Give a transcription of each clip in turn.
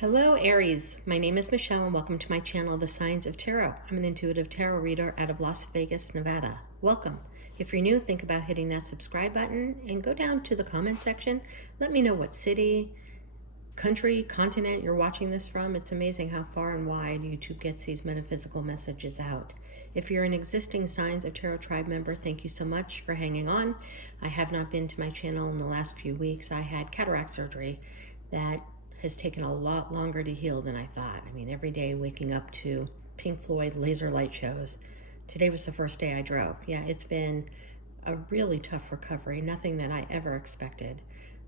Hello Aries, my name is Michelle and welcome to my channel, The Signs of Tarot. I'm an intuitive tarot reader out of Las Vegas, Nevada. Welcome. If you're new, think about hitting that subscribe button and go down to the comment section. Let me know what city, country, continent you're watching this from. It's amazing how far and wide YouTube gets these metaphysical messages out. If you're an existing Signs of Tarot tribe member, thank you so much for hanging on. I have not been to my channel in the last few weeks. I had cataract surgery that has taken a lot longer to heal than I thought. I mean, every day waking up to Pink Floyd laser light shows. Today was the first day I drove. Yeah, it's been a really tough recovery, nothing that I ever expected.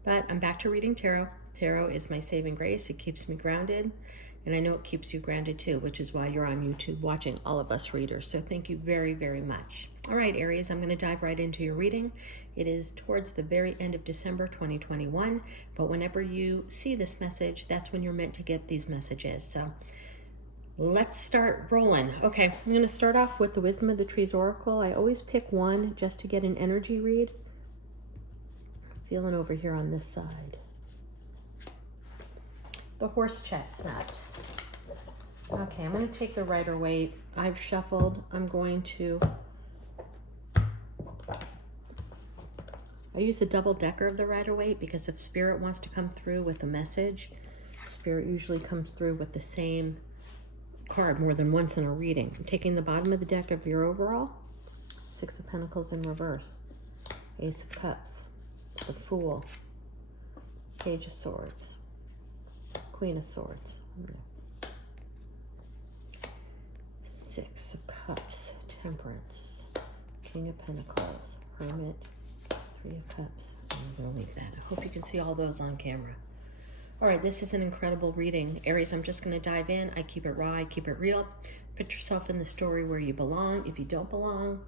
But I'm back to reading tarot. Tarot is my saving grace. It keeps me grounded, and I know it keeps you grounded too, which is why you're on YouTube watching all of us readers. So thank you very, very much. All right, Aries, I'm going to dive right into your reading. It is towards the very end of December 2021, but whenever you see this message, that's when you're meant to get these messages. So let's start rolling. Okay, I'm going to start off with the Wisdom of the Trees Oracle. I always pick one just to get an energy read. Feeling over here on this side. The Horse Chestnut. Okay, I'm going to take the Rider-Waite. I've shuffled. I'm going to... I use a double-decker of the Rider-Waite because if Spirit wants to come through with a message, Spirit usually comes through with the same card more than once in a reading. I'm taking the bottom of the deck of your overall. Six of Pentacles in reverse. Ace of Cups. The Fool. Page of Swords. Queen of Swords. Six of Cups. Temperance. King of Pentacles. Hermit. Three of Cups. I'm going to leave that. I hope you can see all those on camera. All right, this is an incredible reading. Aries, I'm just going to dive in. I keep it raw. I keep it real. Put yourself in the story where you belong. If you don't belong,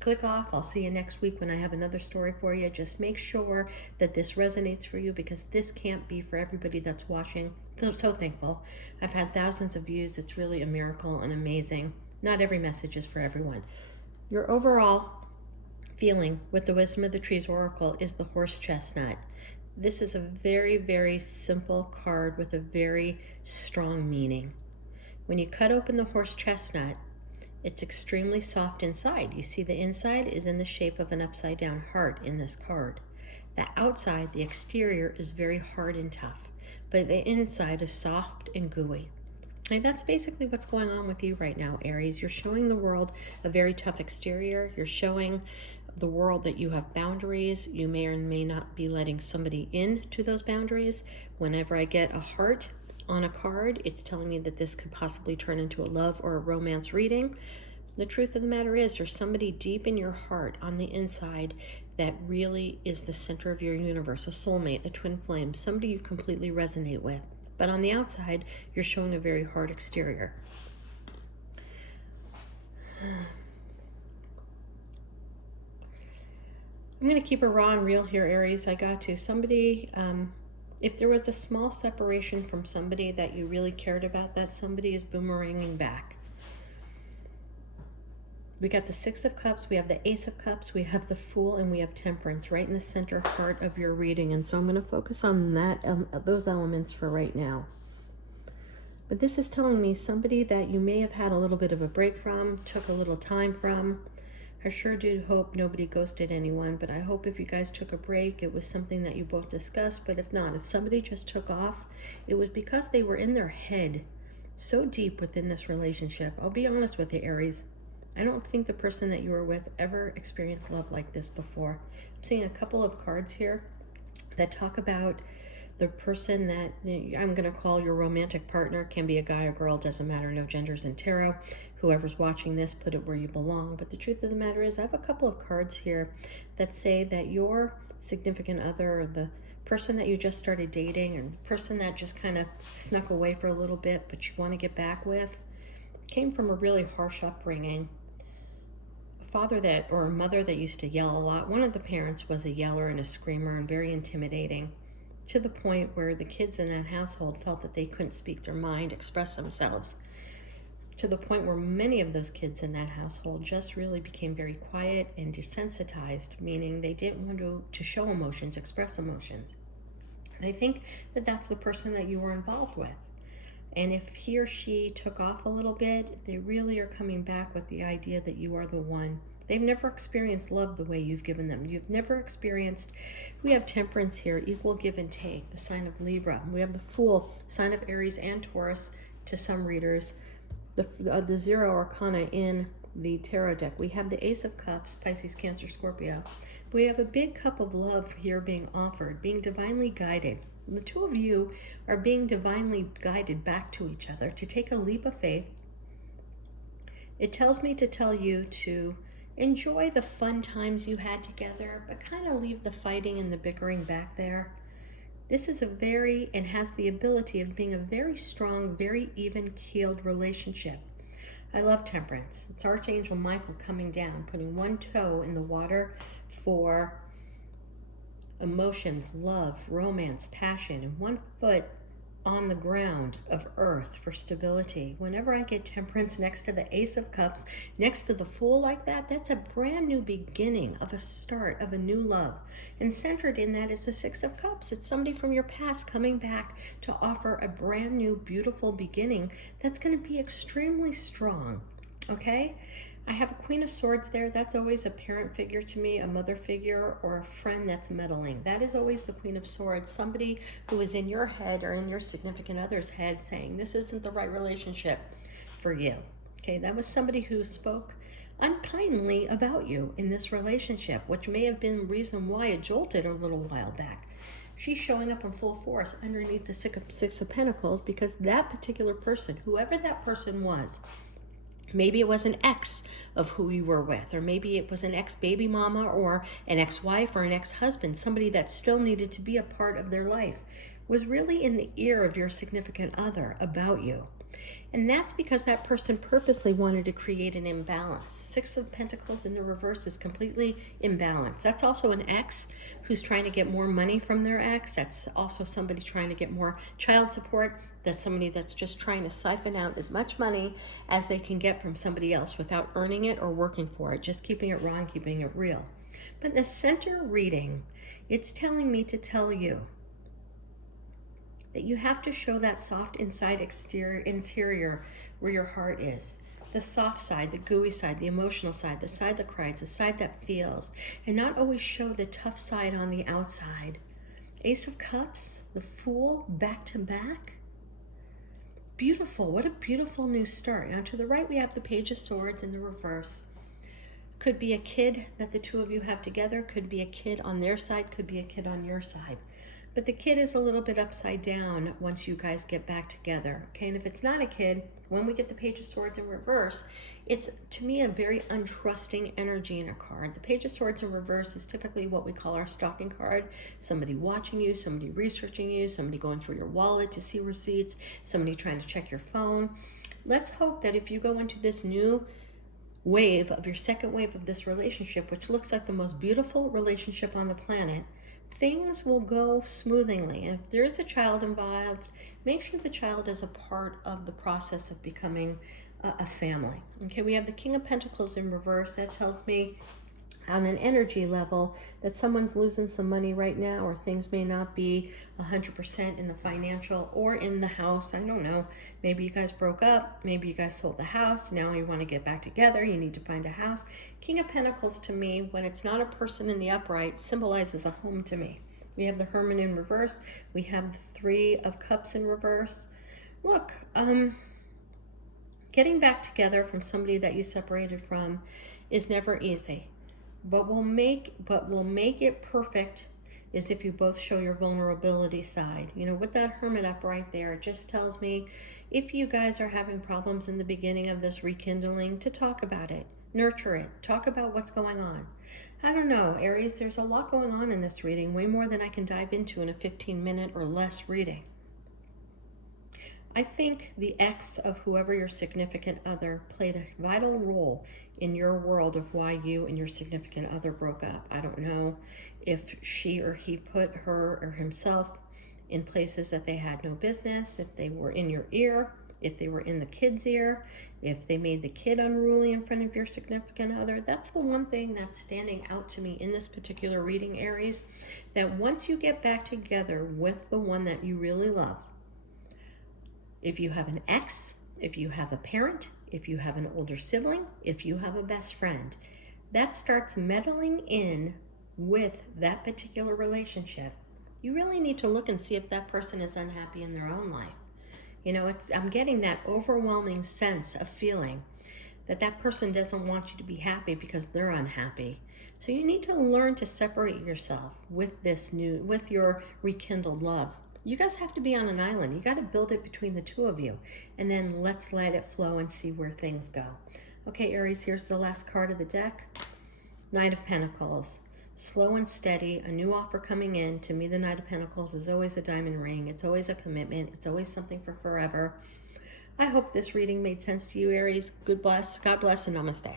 click off. I'll see you next week when I have another story for you. Just make sure that this resonates for you because this can't be for everybody that's watching. I'm so thankful. I've had thousands of views. It's really a miracle and amazing. Not every message is for everyone. Your overall feeling with the Wisdom of the Trees Oracle is the Horse Chestnut. This is a very, very simple card with a very strong meaning. When you cut open the Horse Chestnut, it's extremely soft inside. You see the inside is in the shape of an upside down heart in this card. The outside, the exterior, is very hard and tough, but the inside is soft and gooey. And that's basically what's going on with you right now, Aries. You're showing the world a very tough exterior. You're showing the world that you have boundaries. You may or may not be letting somebody into those boundaries. Whenever I get a heart on a card, it's telling me that this could possibly turn into a love or a romance reading. The truth of the matter is there's somebody deep in your heart on the inside that really is the center of your universe, a soulmate, a twin flame, somebody you completely resonate with. But on the outside, you're showing a very hard exterior. I'm going to keep it raw and real here, Aries. I got to. Somebody, if there was a small separation from somebody that you really cared about, that somebody is boomeranging back. We got the Six of Cups, we have the Ace of Cups, we have the Fool, and we have Temperance right in the center heart of your reading. And so I'm going to focus on that, those elements for right now. But this is telling me somebody that you may have had a little bit of a break from, took a little time from. I sure do hope nobody ghosted anyone, but I hope if you guys took a break, it was something that you both discussed. But if not, if somebody just took off, it was because they were in their head so deep within this relationship. I'll be honest with you, Aries. I don't think the person that you were with ever experienced love like this before. I'm seeing a couple of cards here that talk about the person that I'm going to call your romantic partner. Can be a guy or girl, doesn't matter, no genders in tarot. Whoever's watching this, put it where you belong. But the truth of the matter is I have a couple of cards here that say that your significant other or the person that you just started dating and the person that just kind of snuck away for a little bit but you want to get back with came from a really harsh upbringing. Father that or a mother that used to yell a lot. One of the parents was a yeller and a screamer and very intimidating, to the point where the kids in that household felt that they couldn't speak their mind, express themselves, to the point where many of those kids in that household just really became very quiet and desensitized, meaning they didn't want to show emotions, express emotions. And I think that that's the person that you were involved with. And if he or she took off a little bit, they really are coming back with the idea that you are the one. They've never experienced love the way you've given them. You've never experienced, we have temperance here, equal give and take, the sign of Libra. We have the Fool, sign of Aries and Taurus to some readers. The zero arcana in the tarot deck. We have the Ace of Cups, Pisces, Cancer, Scorpio. We have a big cup of love here being offered, being divinely guided. The two of you are being divinely guided back to each other to take a leap of faith. It tells me to tell you to enjoy the fun times you had together, but kind of leave the fighting and the bickering back there. This is and has the ability of being a very strong, very even-keeled relationship. I love temperance. It's Archangel Michael coming down, putting one toe in the water for emotions, love, romance, passion, and one foot on the ground of earth for stability. Whenever I get temperance next to the Ace of Cups, next to the Fool like that, that's a brand new beginning of a start of a new love. And centered in that is the Six of Cups. It's somebody from your past coming back to offer a brand new, beautiful beginning that's going to be extremely strong. Okay? I have a Queen of Swords there. That's always a parent figure to me, a mother figure, or a friend that's meddling. That is always the Queen of Swords, somebody who is in your head or in your significant other's head saying, this isn't the right relationship for you. Okay, that was somebody who spoke unkindly about you in this relationship, which may have been the reason why it jolted a little while back. She's showing up in full force underneath the Six of Pentacles because that particular person, whoever that person was, maybe it was an ex of who you were with, or maybe it was an ex-baby mama or an ex-wife or an ex-husband, somebody that still needed to be a part of their life, was really in the ear of your significant other about you. And that's because that person purposely wanted to create an imbalance. Six of Pentacles in the reverse is completely imbalanced. That's also an ex who's trying to get more money from their ex. That's also somebody trying to get more child support. That's somebody that's just trying to siphon out as much money as they can get from somebody else without earning it or working for it, just keeping it raw and keeping it real. But in the center reading, it's telling me to tell you that you have to show that soft inside interior where your heart is. The soft side, the gooey side, the emotional side, the side that cries, the side that feels, and not always show the tough side on the outside. Ace of Cups, the Fool, back to back. Beautiful. What a beautiful new start. Now to the right we have the Page of Swords in the reverse. Could be a kid that the two of you have together, could be a kid on their side, could be a kid on your side. But the kid is a little bit upside down once you guys get back together. Okay, and if it's not a kid, when we get the Page of Swords in reverse, it's to me a very untrusting energy in a card. The Page of Swords in reverse is typically what we call our stalking card. Somebody watching you, somebody researching you, somebody going through your wallet to see receipts, somebody trying to check your phone. Let's hope that if you go into this new wave of your second wave of this relationship, which looks like the most beautiful relationship on the planet, things will go smoothly. And if there is a child involved, make sure the child is a part of the process of becoming a family. Okay, we have the King of Pentacles in reverse. That tells me on an energy level that someone's losing some money right now, or things may not be 100% in the financial or in the house. I don't know. Maybe you guys broke up. Maybe you guys sold the house. Now you want to get back together. You need to find a house. King of Pentacles to me, when it's not a person in the upright, symbolizes a home to me. We have the Hermit in reverse. We have the Three of Cups in reverse. Look, getting back together from somebody that you separated from is never easy. But we'll make it perfect is if you both show your vulnerability side. You know, with that Hermit up right there, it just tells me if you guys are having problems in the beginning of this rekindling, to talk about it, nurture it, talk about what's going on. I don't know, Aries, there's a lot going on in this reading, way more than I can dive into in a 15-minute or less reading. I think the ex of whoever your significant other played a vital role in your world of why you and your significant other broke up. I don't know if she or he put her or himself in places that they had no business, if they were in your ear, if they were in the kid's ear, if they made the kid unruly in front of your significant other. That's the one thing that's standing out to me in this particular reading, Aries, that once you get back together with the one that you really love, if you have an ex, if you have a parent, if you have an older sibling, if you have a best friend, that starts meddling in with that particular relationship, you really need to look and see if that person is unhappy in their own life. You know, I'm getting that overwhelming sense of feeling that that person doesn't want you to be happy because they're unhappy. So you need to learn to separate yourself with with your rekindled love. You guys have to be on an island. You got to build it between the two of you. And then let's let it flow and see where things go. Okay, Aries, here's the last card of the deck. Knight of Pentacles. Slow and steady, a new offer coming in. To me, the Knight of Pentacles is always a diamond ring. It's always a commitment. It's always something for forever. I hope this reading made sense to you, Aries. God bless, and namaste.